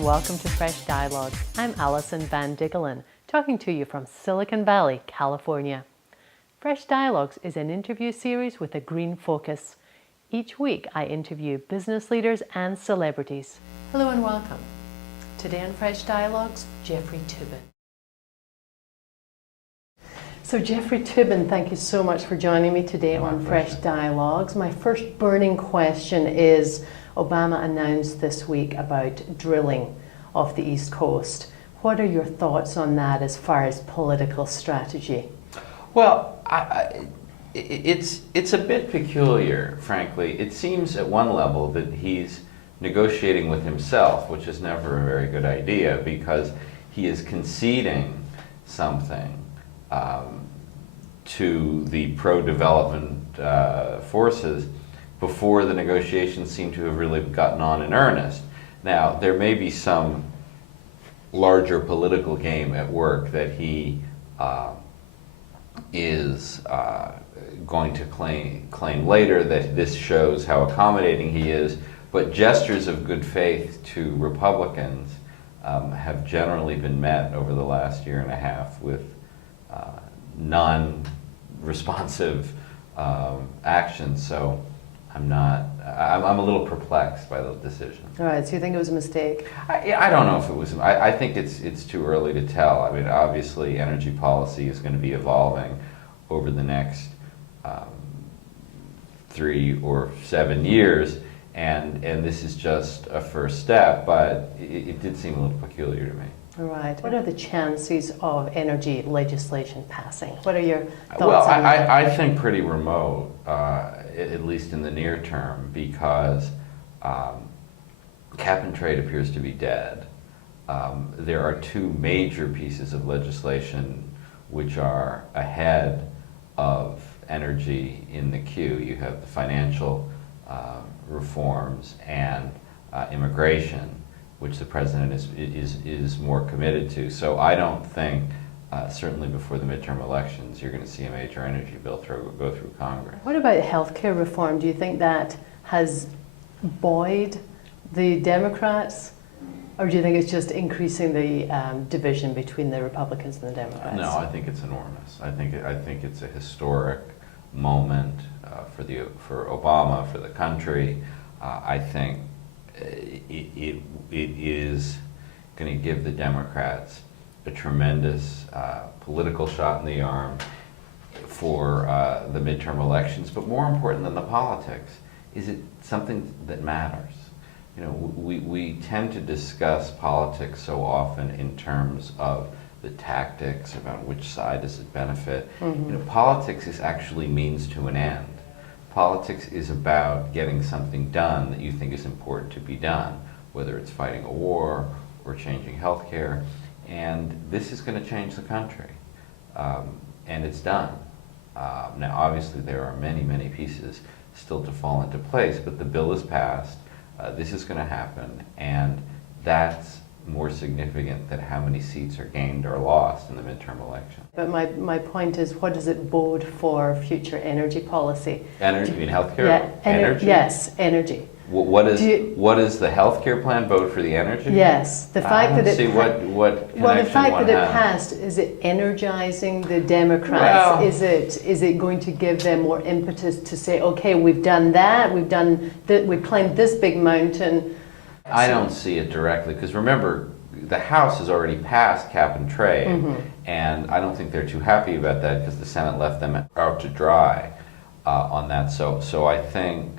and welcome to Fresh Dialogues. I'm Alison Van Diggelen, talking to you from Silicon Valley, California. Fresh Dialogues is an interview series with a green focus. Each week I interview business leaders and celebrities. Hello and welcome. Today on Fresh Dialogues, Jeffrey Toobin. So Jeffrey Toobin, thank you so much for joining me today on Fresh Dialogues. My first burning question is, Obama announced this week about drilling off the East Coast. What are your thoughts on that as far as political strategy? Well, it's a bit peculiar, frankly. It seems at one level that he's negotiating with himself, which is never a very good idea, because he is conceding something to the pro-development forces before the negotiations seem to have really gotten on in earnest. Now, there may be some larger political game at work that he is going to claim later, that this shows how accommodating he is, but gestures of good faith to Republicans have generally been met over the last year and a half with non-responsive action. So I'm a little perplexed by the decision. All right, so you think it was a mistake? I don't know if it was. I think it's too early to tell. I mean, obviously, energy policy is going to be evolving over the next 3 or 7 years, and this is just a first step. But it did seem a little peculiar to me. All right. What are the chances of energy legislation passing? What are your thoughts well, on that? I think pretty remote, at least in the near term, because cap and trade appears to be dead. There are 2 major pieces of legislation which are ahead of energy in the queue. You have the financial reforms and immigration, which the president is more committed to. So I don't think, certainly before the midterm elections, you're going to see a major energy bill go through Congress. What about healthcare reform? Do you think that has buoyed the Democrats, or do you think it's just increasing the division between the Republicans and the Democrats? No, I think it's enormous. I think it's a historic moment for Obama, for the country. I think it is going to give the Democrats a tremendous political shot in the arm for the midterm elections. But more important than the politics, is it something that matters? You know, we tend to discuss politics so often in terms of the tactics, about which side does it benefit. Mm-hmm. You know, politics is actually means to an end. Politics is about getting something done that you think is important to be done, whether it's fighting a war or changing healthcare. And this is going to change the country. And it's done. Now, obviously, there are many, many pieces still to fall into place, but the bill is passed. This is going to happen, and that's more significant than how many seats are gained or lost in the midterm election. But my point is, what does it bode for future energy policy? Energy, you mean healthcare? Yeah, energy? Yes, energy. What is the healthcare plan bode for the energy? Yes, the fact that it see what connection well, the fact one that it has. passed, is it energizing the Democrats? Well, is it going to give them more impetus to say, okay, we've done that, we've climbed this big mountain? I don't see it directly, because remember, the House has already passed cap and trade, mm-hmm. and I don't think they're too happy about that, because the Senate left them out to dry on that. So I think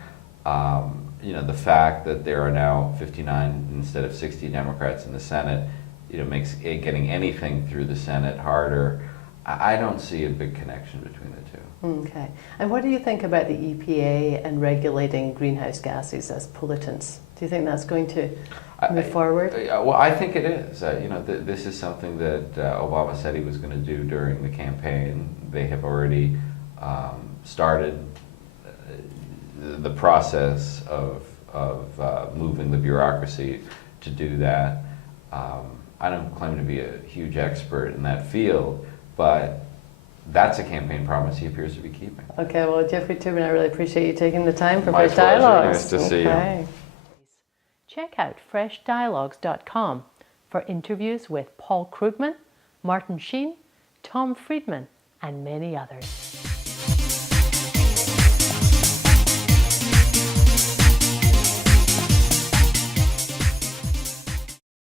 you know, the fact that there are now 59 instead of 60 Democrats in the Senate, you know, makes getting anything through the Senate harder. I don't see a big connection between the two. Okay. And what do you think about the EPA and regulating greenhouse gases as pollutants? Do you think that's going to move forward? Well, I think it is. You know, this is something that Obama said he was going to do during the campaign. They have already started the process of moving the bureaucracy to do that. I don't claim to be a huge expert in that field, but that's a campaign promise he appears to be keeping. Okay, well, Jeffrey Toobin, I really appreciate you taking the time for My Fresh Dialogues. Nice to see you. Check out freshdialogues.com for interviews with Paul Krugman, Martin Sheen, Tom Friedman, and many others.